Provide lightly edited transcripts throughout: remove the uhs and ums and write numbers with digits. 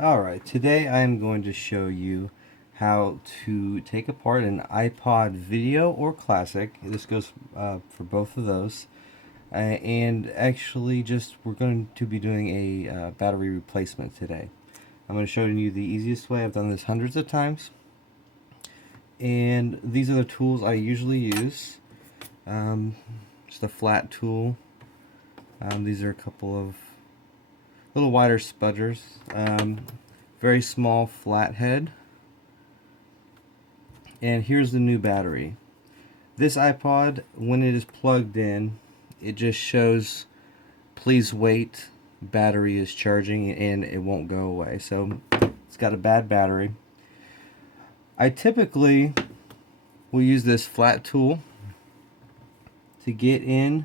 Alright, today I'm going to show you how to take apart an iPod video or classic. This goes for both of those. And actually we're going to be doing a battery replacement today. I'm going to show you the easiest way. I've done this hundreds of times. And these are the tools I usually use. Just a flat tool. These are a couple of little wider spudgers. Very small flat head. And here's the new battery. This iPod, when it is plugged in, it just shows please wait, battery is charging, and it won't go away. So it's got a bad battery. I typically will use this flat tool to get in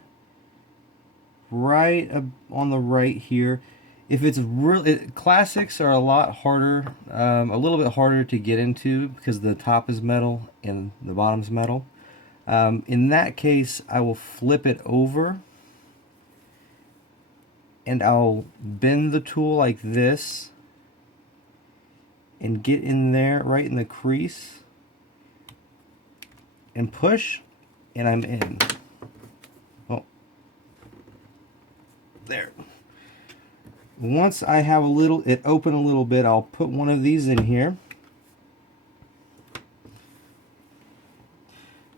right on the right here. If it's really, classics are a lot harder, a little bit harder to get into because the top is metal and the bottom's metal. In that case, I will flip it over and I'll bend the tool like this and get in there right in the crease and push, and I'm in. Oh, there. Once I have it open a little bit, I'll put one of these in here.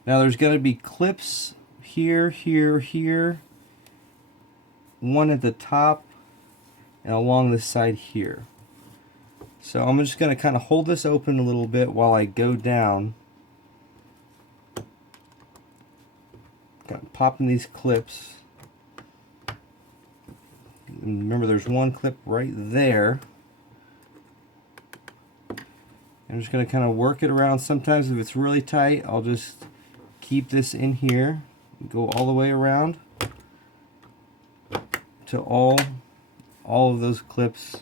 Now there's going to be clips here, here, here, one at the top, and along the side here. So I'm just going to kind of hold this open a little bit while I go down. Popping these clips. And remember, there's one clip right there. I'm just going to kind of work it around. Sometimes if it's really tight, I'll just keep this in here, go all the way around till all of those clips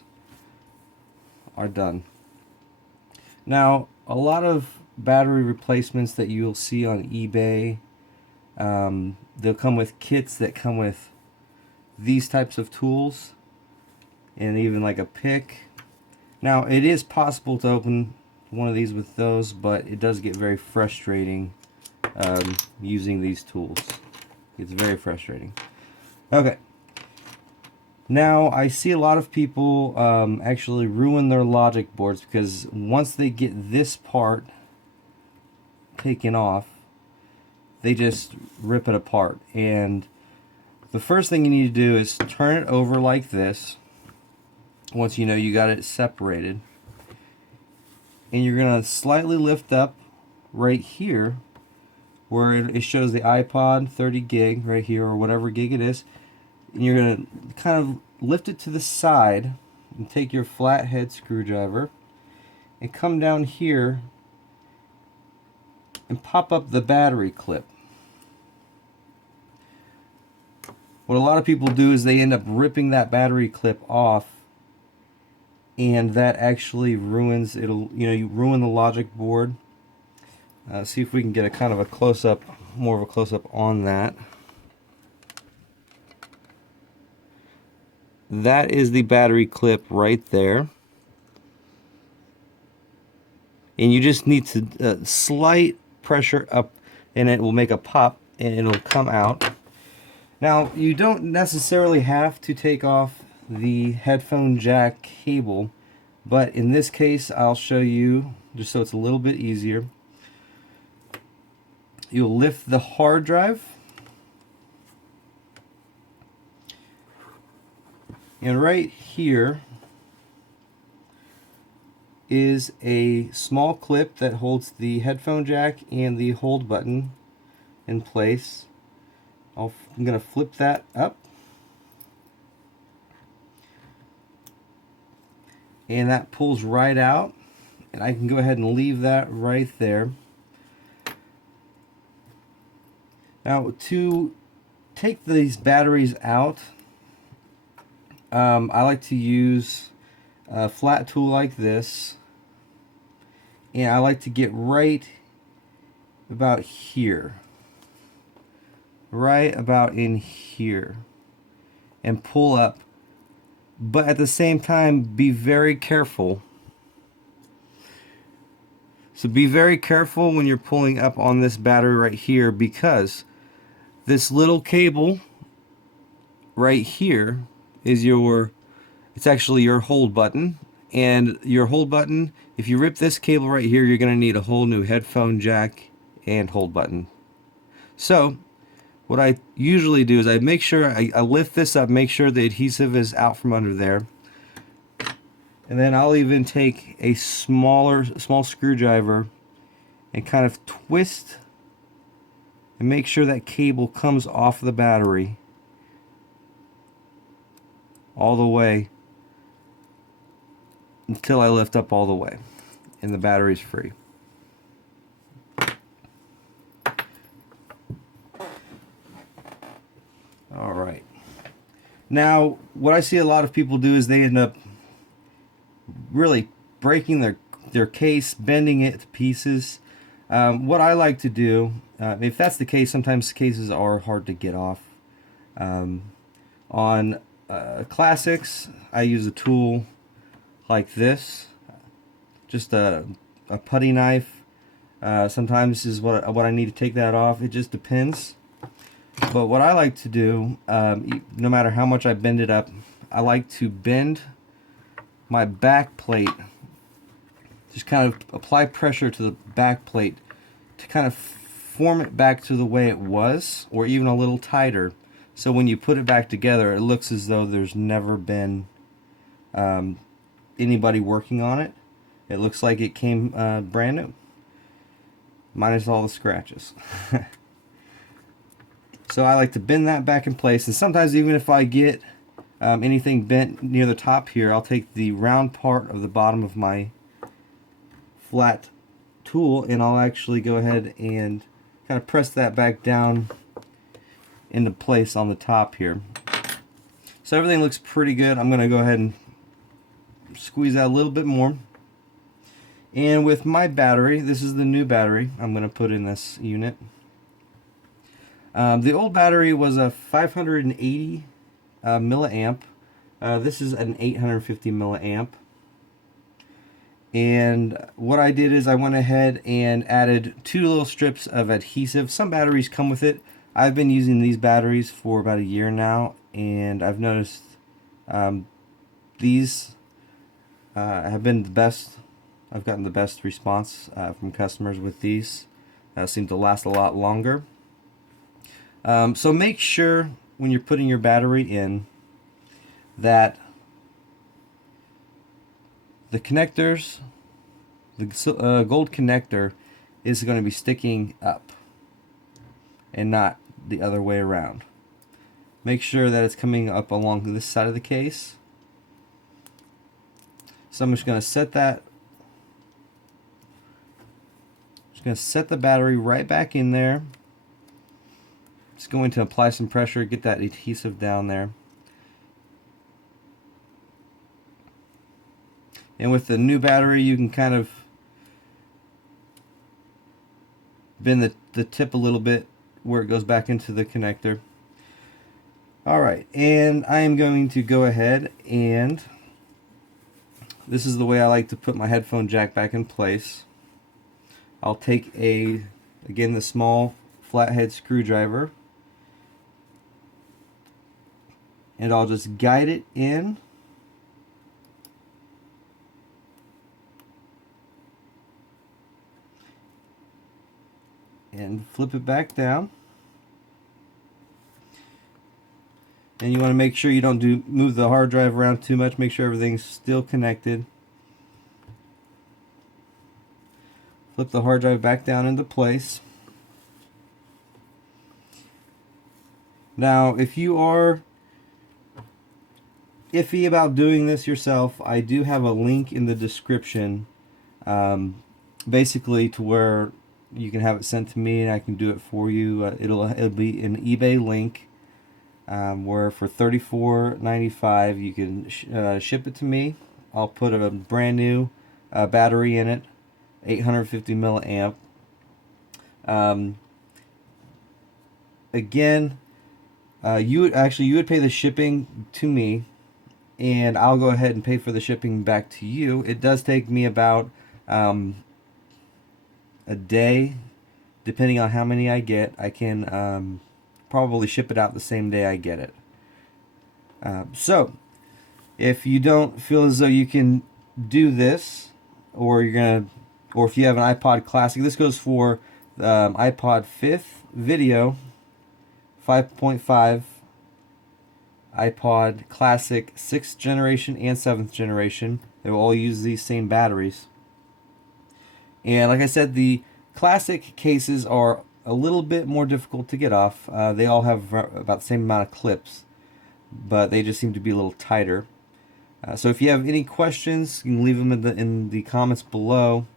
are done. Now, a lot of battery replacements that you'll see on eBay, they'll come with kits that come with these types of tools and even like a pick. Now, it is possible to open one of these with those, but it does get very frustrating using these tools. It's very frustrating. Okay. Now, I see a lot of people actually ruin their logic boards because once they get this part taken off, they just rip it apart. And the first thing you need to do is turn it over like this once you know you got it separated. And you're going to slightly lift up right here where it shows the iPod 30 gig right here, or whatever gig it is. And you're going to kind of lift it to the side and take your flathead screwdriver and come down here and pop up the battery clip. What a lot of people do is they end up ripping that battery clip off, and that actually ruins it'll you ruin the logic board. See if we can get a kind of a close-up, more of a close-up on that. That is the battery clip right there. And you just need to slight pressure up and it will make a pop and it'll come out. Now, you don't necessarily have to take off the headphone jack cable, but in this case I'll show you just so it's a little bit easier. You'll lift the hard drive, and right here is a small clip that holds the headphone jack and the hold button in place. I'm going to flip that up, and that pulls right out, and I can go ahead and leave that right there. Now, to take these batteries out, I like to use a flat tool like this, and I like to get right about here, right about in here, and pull up but at the same time, be very careful. So be very careful when you're pulling up on this battery right here, because this little cable right here is it's actually your hold button. And your hold button, if you rip this cable right here, you're going to need a whole new headphone jack and hold button. So what I usually do is I make sure I lift this up, make sure the adhesive is out from under there. And then I'll even take a small screwdriver and kind of twist and make sure that cable comes off the battery all the way until I lift up all the way and the battery's free. Alright. Now, what I see a lot of people do is they end up really breaking their case, bending it to pieces. What I like to do, if that's the case, sometimes cases are hard to get off. On classics, I use a tool like this, just a putty knife. Sometimes this is what I need to take that off. It just depends. But what I like to do, no matter how much I bend it up, I like to bend my back plate, just kind of apply pressure to the back plate to kind of form it back to the way it was, or even a little tighter. So when you put it back together, it looks as though there's never been anybody working on it. It looks like it came brand new, minus all the scratches. So I like to bend that back in place, and sometimes even if I get anything bent near the top here, I'll take the round part of the bottom of my flat tool and I'll actually go ahead and kind of press that back down into place on the top here. So everything looks pretty good. I'm going to go ahead and squeeze out a little bit more. And with my battery, this is the new battery I'm going to put in this unit. The old battery was a 580 milliamp. This is an 850 milliamp. And what I did is I went ahead and added 2 little strips of adhesive. Some batteries come with it. I've been using these batteries for about a year now, and I've noticed these have been the best. I've gotten the best response from customers with these. Seem to last a lot longer. So make sure when you're putting your battery in that the connectors, the gold connector is going to be sticking up and not the other way around. Make sure that it's coming up along this side of the case. So I'm just going to set that. Just going to set the battery right back in there. Just going to apply some pressure, get that adhesive down there. And with the new battery, you can kind of bend the tip a little bit where it goes back into the connector. Alright, and I am going to go ahead and this is the way I like to put my headphone jack back in place. I'll take again the small flathead screwdriver, and I'll just guide it in and flip it back down. And you want to make sure you don't move the hard drive around too much. Make sure everything's still connected. Flip the hard drive back down into place. Now, if you are iffy about doing this yourself, I do have a link in the description, basically to where you can have it sent to me and I can do it for you. It'll be an eBay link where for $34.95 you can ship it to me. I'll put a brand new battery in it, 850 milliamp. Again, you would pay the shipping to me, and I'll go ahead and pay for the shipping back to you. It does take me about a day, depending on how many I get. I can probably ship it out the same day I get it. So if you don't feel as though you can do this, or or if you have an iPod Classic, this goes for iPod 5th video, 5.5, iPod Classic 6th generation and 7th generation. They will all use these same batteries. And like I said, the Classic cases are a little bit more difficult to get off. They all have about the same amount of clips, but they just seem to be a little tighter. So if you have any questions, you can leave them in the comments below.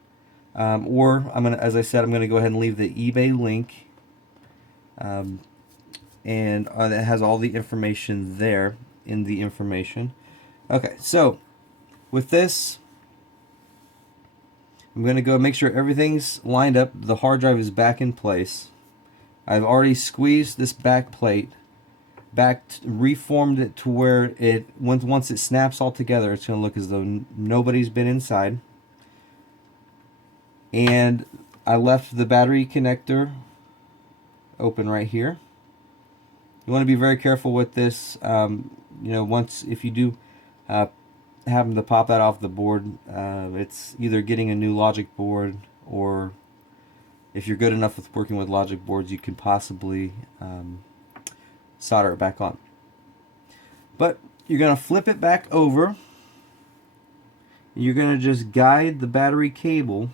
Or as I said, I'm gonna go ahead and leave the eBay link. And it has all the information there in the information. Okay, so with this, I'm going to go make sure everything's lined up. The hard drive is back in place. I've already squeezed this back plate, reformed it to where once it snaps all together, it's going to look as though nobody's been inside. And I left the battery connector open right here. You want to be very careful with this. If you do happen to pop that off the board, it's either getting a new logic board, or if you're good enough with working with logic boards, you can possibly solder it back on. But you're going to flip it back over. You're going to just guide the battery cable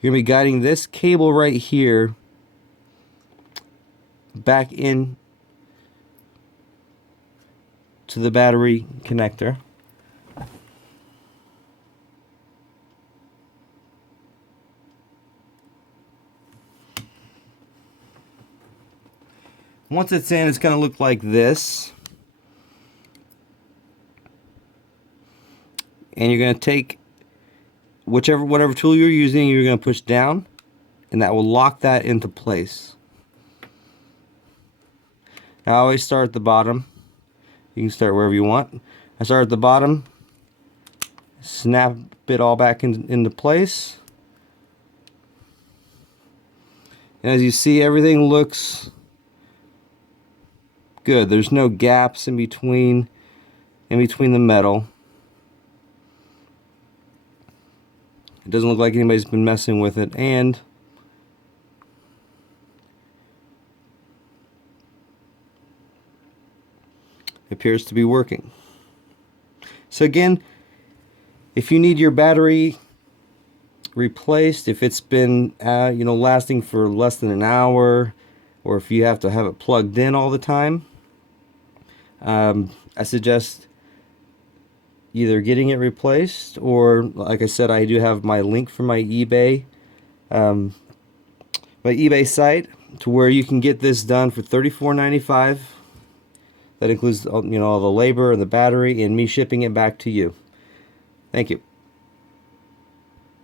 You're going to be guiding this cable right here back in to the battery connector. Once it's in, it's going to look like this. And you're going to take whatever tool you're using, you're going to push down, and that will lock that into place. Now, I always start at the bottom. You can start wherever you want. I start at the bottom, snap it all back into place. And as you see, everything looks good. There's no gaps in between the metal. It doesn't look like anybody's been messing with it, and it appears to be working. So again, if you need your battery replaced, if it's been lasting for less than an hour, or if you have to have it plugged in all the time, I suggest either getting it replaced, or like I said, I do have my link for my eBay site, to where you can get this done for $34.95. That includes all the labor and the battery and me shipping it back to you. Thank you.